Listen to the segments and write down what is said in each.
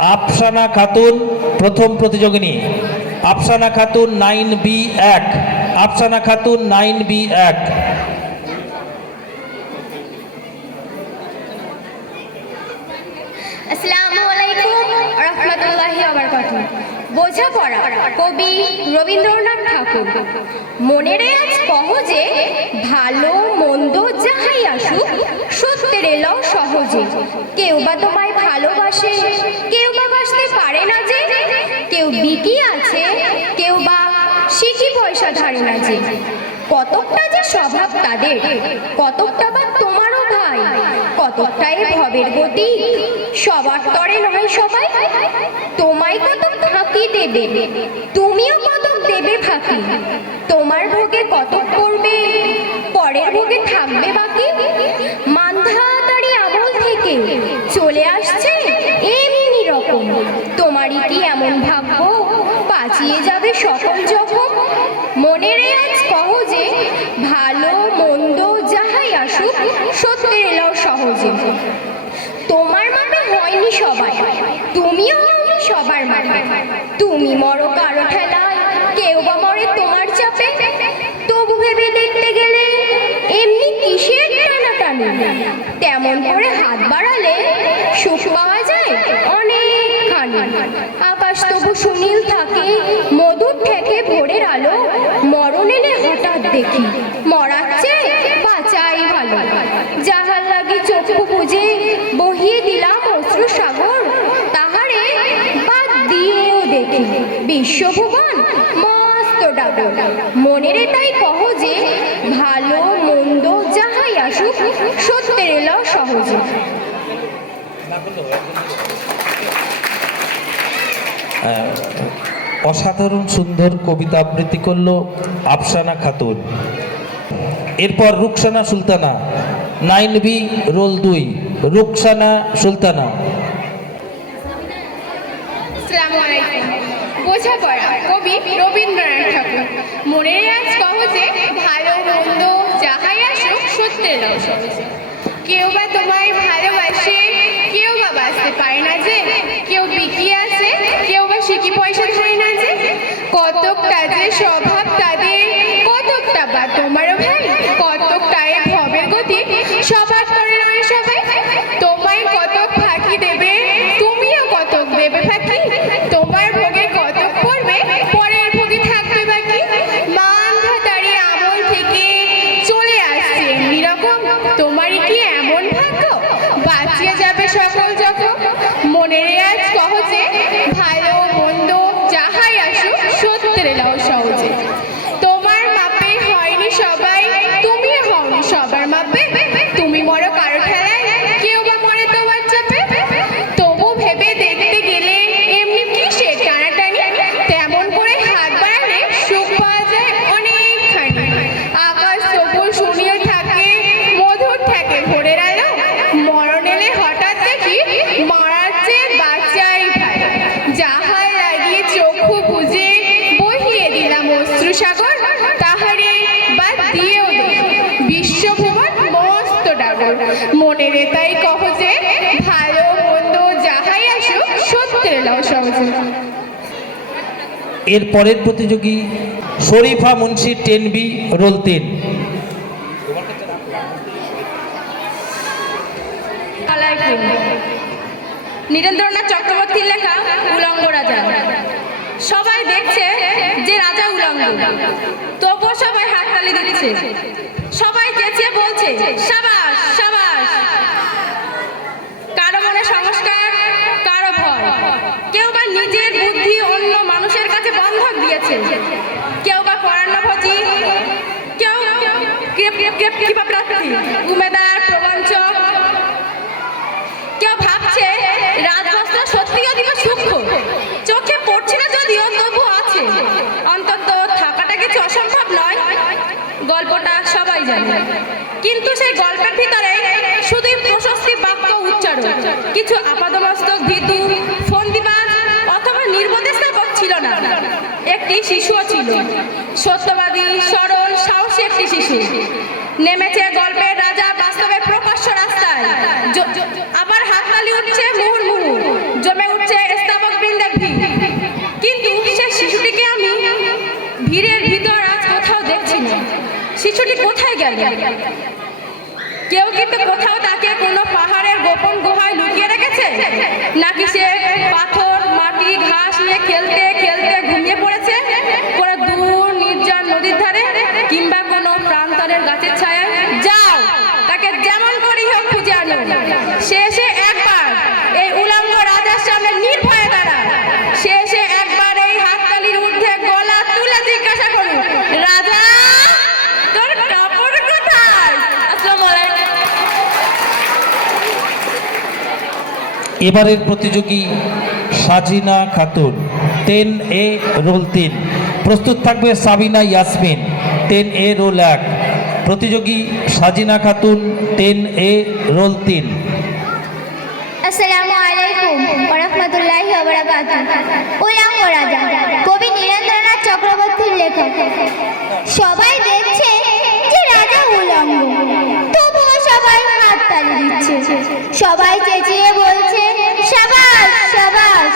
আফসানা খাতুন প্রথম প্রতিযোগিনী। Afsana Khatun 9B1। Afsana Khatun 9B1। আসসালামু আলাইকুম রাহমাতুল্লাহি ওয়া বারাকাতুহু। বোঝাপড়া কবি রবীন্দ্রনাথ ঠাকুর। মনের আজ কহ যে ভালো মন্দ যাহাই আসুক সত্যের এলো সহজে। কেউ বা তোমায় ভালোবাসে, কেউ বা বাসতে পারে না যে। কেউ বিকি আছে, কেউ বা সিকি পয়সা ধারে না যে। কতকটা যে স্বভাব তাদের, কতকটা বা তোমারও ভাই। কতকটাই ভবের গতি, সবার তরে নয় সবাই। তোমায় কতক ফাঁকি দেবে, তুমিও কতক দেবে ফাঁকি। তোমার ভোগে কতক করবে, পরের ভোগে থাকবে বাকি। মান্ধাতারি আমল থেকে চলে আসছে এমনি রকম। তোমারই কি এমন ভাগ্য, বাঁচিয়ে যাবে সকল জখম। মনের আজ কহ যে ভালো মন্দ যাহাই আসুক সত্যের এলাও সহজে। তোমার মাপে হয়নি সবাই, তুমিও হওনি সবার মাপে। তুমি মরো কারো ঠেলায়, কেউ বা মরে তোমার চাপে। তবু ভেবে দেখতে গেলে এমনি কিসের টানাটানি। তেমন করে হাত বাড়ালে সুখ পাওয়া যায় অনেকখানি। আকাশ তবু সুনীল থাকে, মধুর ঠেকে ভোরের আলো। মরণ এলে হঠাৎ দেখি মরাচ্ছে বাঁচাই ভালো। যাহার লাগে চক্ষু বুঝে বহিয়ে দিলাম অশ্রু সাগর। তাহারে বাদ দিয়েও দেখি বিশ্বভুবন মস্ত ডাগর। মনেরে তাই কহ যে ভালো মন্দ যাহাই আসুক সত্যের এলো সহজে। অসাধারণ সুন্দর কবিতা আবৃত্তি করল আফসানা খাতুন। এরপর রুকসানা সুলতানা 9B রোল 2। রুকসানা সুলতানা। আসসালামু আলাইকুম। বোঝাপড়া কবি রবীন্দ্রনাথ ঠাকুর। মনের আজ কহ যে ভালো মন্দ যাহাই আসুক সত্যের এলো সহজে। কেউ বা তোমায় ভালোবাসে, কেউ বা বাঁচতে পারে না যে। কেউ বিকি আছে, কেউ বা সিকি পয়সা ধারে না যে। কতকটা যে স্বভাব তাদের, কতকটা বা তোমারও ভাই। কতকটায় ভবের গতি, সবার তরে নয় সবাই। তোমায় কতক ফাঁকি দেবে, তুমিও কতক দেবে ফাঁকি। তোমার ভোগে কতক পড়বে, পরের ভোগে থাকবে বাকি। মান্ধাতারি আমল থেকে চলে আসছে এমনি রকম। তোমারই কি এমন ভাগ্য, বাঁচিয়ে যাবে সকল জখম। মনের আজ কহ যে ভালো মন্দ যাহাই আসুক সত্যের এলাও সহজে। তোমার মাপে হয়নি সবাই, তুমিও হওনি সবার মাপে। তুমি মরো কারো ঠেলায়, কেউ বা মরে তোমার চাপে। তবু ভেবে দেখতে গেলে এমনি কিসের টানাটানি। তেমন করে হাত বাড়ালে সুখ পাওয়া যায় অনেকখানি। আকাশ তবু সুনীল থাকে, মধুর থাকে ভোরের আলো। মরণ এলে হঠাৎ দেখি মারার চেয়ে বাঁচাই ভালো। যাহার লাগিয়ে চক্ষু বুঝে বহিয়ে দিলাম অশ্রু সাগর। তাহারে বাদ দিয়েও দেখি বিশ্বভুবন মস্ত ডাগর। মনের তাই কহ যে ভালো মন্দ যাহাই আসুক সত্যের এলো সহজে। এর পরের প্রতিযোগী শরীফা মুন্সি 10B রোল 3। নীরেন্দ্রনাথ চক্রবর্তীর লেখা উলঙ্গ রাজা। সবাই দেখছে যে রাজা উলঙ্গ, তবুও সবাই হাততালি দিচ্ছে। সবাই চেঁচিয়ে বলছে সাবাস সাবাস। কারো মনে সংস্কার, কারো ভয়। কেউ বা নিজের বুদ্ধি অন্য মানুষের কাছে বন্ধক দিয়েছে। কেউ বা পরান্নভোজী, কেউ কৃপা প্রার্থী, উমেদার প্রবঞ্চক। কেউ ভাবছে রাজবস্ত্র সত্যি অধিক সূক্ষ্ম, চোখে পড়ছে না যদিও তবু আছে। অন্তত থাকাটা কিছু অসম্ভব নয়। গল্পটা সবাই জানে, কিন্তু সেই গল্পের ভিতরে শুধুই প্রশস্তি বাক্য উচ্চারণ। কিছু আপাদমস্তক ভীতু, ফন্দিবাজ অথবা নির্বোধ স্থাপক ছিল না। একটি শিশুও ছিল, সত্যবাদী, সরল, সাহসী একটি শিশু। নেমেছে গল্পের রাজা বাস্তবে প্রকাশ্য রাস্তায়। আবার হাততালি উঠছে মুহুর্মুহু, জমে উঠছে কেউ কিন্তু কোথাও তাকে কোনো পাহাড়ের গোপন গুহায় লুকিয়ে রেখেছে, নাকি সে পাথর মাটি ঘাস নিয়ে খেলতে খেলতে ঘুমিয়ে পড়েছে কোনো দূর নির্জন নদীর ধারে কিংবা কোনো প্রান্তরের গাছের ছায়ায়? যাও, তাকে যেমন করেই হোক খুঁজে আনো। শেষে একবার এই উলঙ্গ রাজার সামনে নির্ভয়ে দাঁড়াও। শেষে একবার এই হাততালির ঊর্ধ্বে গলা তুলে জিজ্ঞাসা করুন, রাজা তোর কাপড় কোথায়? আসসালামু আলাইকুম। এবারের প্রতিযোগী সাজিনা খাতুন 10A রোল 3। প্রস্তুত থাকবে সাবিনা ইয়াসমিন 10A রোল 1। প্রতিযোগী সাজিনা খাতুন 10A রোল 3। আসসালামু আলাইকুম ওয়া রাহমাতুল্লাহি ওয়া বারাকাতুহু। উলঙ্গ রাজা কবি নীরেন্দ্রনাথ চক্রবর্তীর লেখা। সবাই দেখছে যে রাজা উলঙ্গ, তবুও সবাই হাততালি দিচ্ছে, সবাই চেঁচিয়ে বলছে শাবাশ শাবাশ।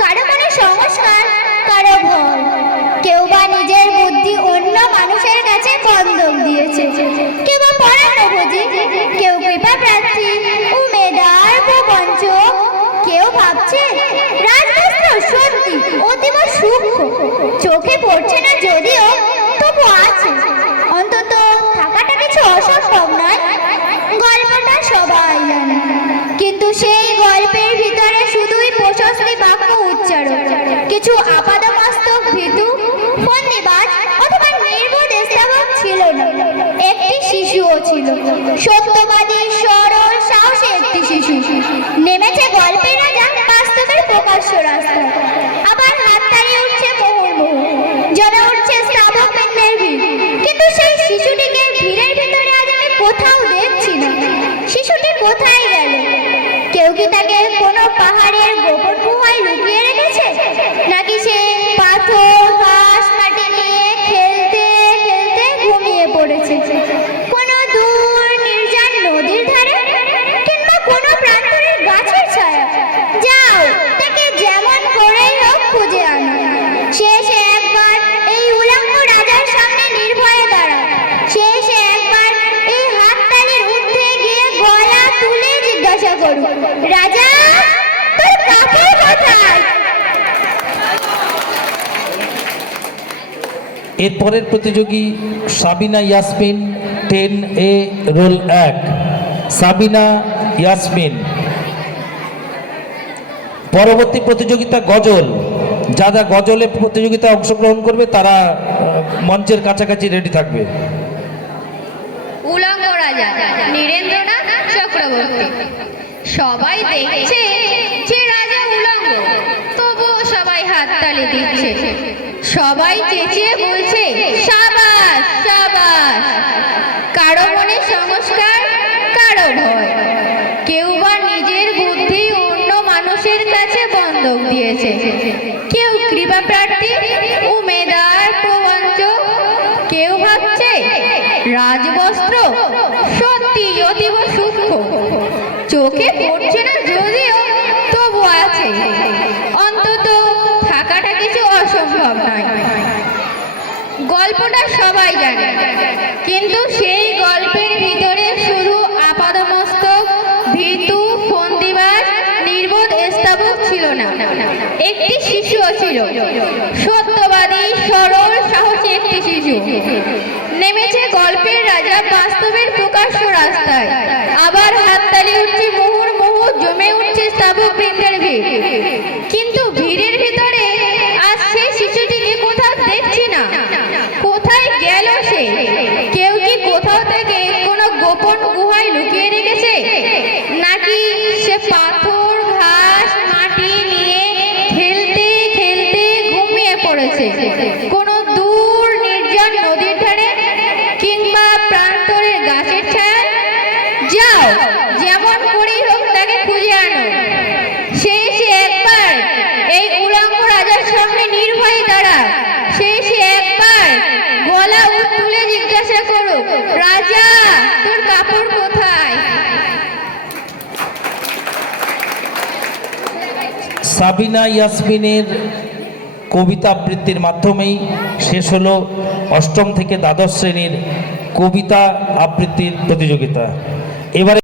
কারো মনে সংস্কার, কারো ভয়, কেউ বা নিজের বুদ্ধি অন্য মানুষের কাছে বন্ধক দিয়েছে, কেউ বা পরান্নভোজী, কেউ কৃপা প্রার্থী, উমেদার প্রপঞ্চ, কেউ ভাবছে রাজবস্ত্র সত্যি অতীব সূক্ষ্ম, চোখে পড়ছে না যদিও তবু আছে, অন্তত থাকাটা কিছু অসম্ভব নয়। গল্পটা সবাই জানে, কিন্তু সেই গল্পের ভিতরে শুধুই প্রশস্তি বাক্য উচ্চারণ, কিছু আপাদমস্তক ভীতু ফন্দিবাজ অথবা নির্বোধ স্থাবক ছিল না। একটি শিশুও ছিল, সত্যবাদী সরল সাহসী একটি শিশু। নেমেছে গল্পের রাজা বাস্তবের প্রকাশ্য রাস্তায়। আবার হাততালি উঠছে মুহুর্মুহু, জমে উঠছে স্থাবক বৃন্দের ভিড়, কিন্তু সেই শিশুটিকে ভিড়ের ভিতরে আজ আমি কোথাও দেখছি না। শিশুটি কোথায় গেল? কেউ কি তাকে কোনো পাহাড়ের গোপন গুহায় লুকিয়ে রেখেছে, নাকি সে পাথর ঘাস মাটি নিয়ে খেলতে খেলতে ঘুমিয়ে পড়েছে কোনো দূর নির্জন নদীর ধারে কিংবা কোনো প্রান্তরের গাছের ছায়া? যাও, তাকে যেমন করেই হোক খুঁজে আনো। শেষে একবার এই উলঙ্গ রাজার সামনে নির্ভয়ে দাঁড়াও। শেষে একবার এই হাততালির ঊর্ধ্বে গিয়ে গলা তুলে জিজ্ঞাসা করুন, রাজা তোর কাপড় কোথায়? এরপরের প্রতিযোগী সাবিনা ইয়াসমিন 10A রোল 1। সাবিনা ইয়াসমিন। পরবর্তী প্রতিযোগিতা গজল। যারা গজলে প্রতিযোগিতায় অংশগ্রহণ করবে তারা মঞ্চের কাছাকাছি রেডি থাকবে। উলঙ্গ রাজা নীরেন্দ্রনাথ চক্রবর্তী। সবাই দেখছে যে রাজা উলঙ্গ, তবুও সবাই হাততালি দিচ্ছে, সবাই চেঁচিয়ে বলছে শাবাশ শাবাশ। কারো মনে সংস্কার, কারো ভয়, কেউ বা নিজের বুদ্ধি অন্য মানুষের কাছে বন্ধক দিয়েছে, কেউ কৃপা প্রার্থী, উমেদার প্রবঞ্চ, কেউ ভাবছে রাজবস্ত্র সত্যি অতীব সূক্ষ্ম, চোখে পড়ছে না যদিও তবু আছে, অন্তত থাকাটা কিছু অসম্ভব নয়। গল্পটা সবাই জানে, কিন্তু সেই গল্পের ভিতরে শুধু আপাদমস্তক ভীতু ফন্দিবাজ নির্বোধ স্থাবক ছিল না, একটি শিশুও ছিল, সত্যবাদী সরল সাহসী একটি শিশু। নেমেছে গল্পের রাজা বাস্তবের প্রকাশ্য রাস্তায়। আবার হাততালি উঠছে মুহুর্মুহু, জমে উঠছে স্থাবক বৃন্দের ভিড়, কিন্তু ভিড়ের ভিতরে আজ সেই শিশুটিকে কোথাও দেখছি না। কোথায় গেল সে? কেউ কি কোথাও থেকে কোনো গোপন গুহায় লুকিয়ে রেখেছে, নাকি সে পাথর ঘাস মাটি নিয়ে খেলতে খেলতে ঘুমিয়ে পড়েছে কোনো দূর নির্জন নদীর ধারে কিংবা প্রান্তরের গাছের ছায়ায়? যাও, যেমন করেই হোক তাকে খুঁজে আনো। শেষে একবার এই উলঙ্গ রাজার সামনে নির্ভয়ে দাঁড়াও। শেষে একবার গলা তুলে জিজ্ঞাসা করো, রাজা তোর কাপড় কোথায়? সাবিনা ইয়াসমিনের কবিতা আবৃত্তির মাধ্যমেই শেষ হলো অষ্টম থেকে দ্বাদশ শ্রেণীর কবিতা আবৃত্তির প্রতিযোগিতা। এবারে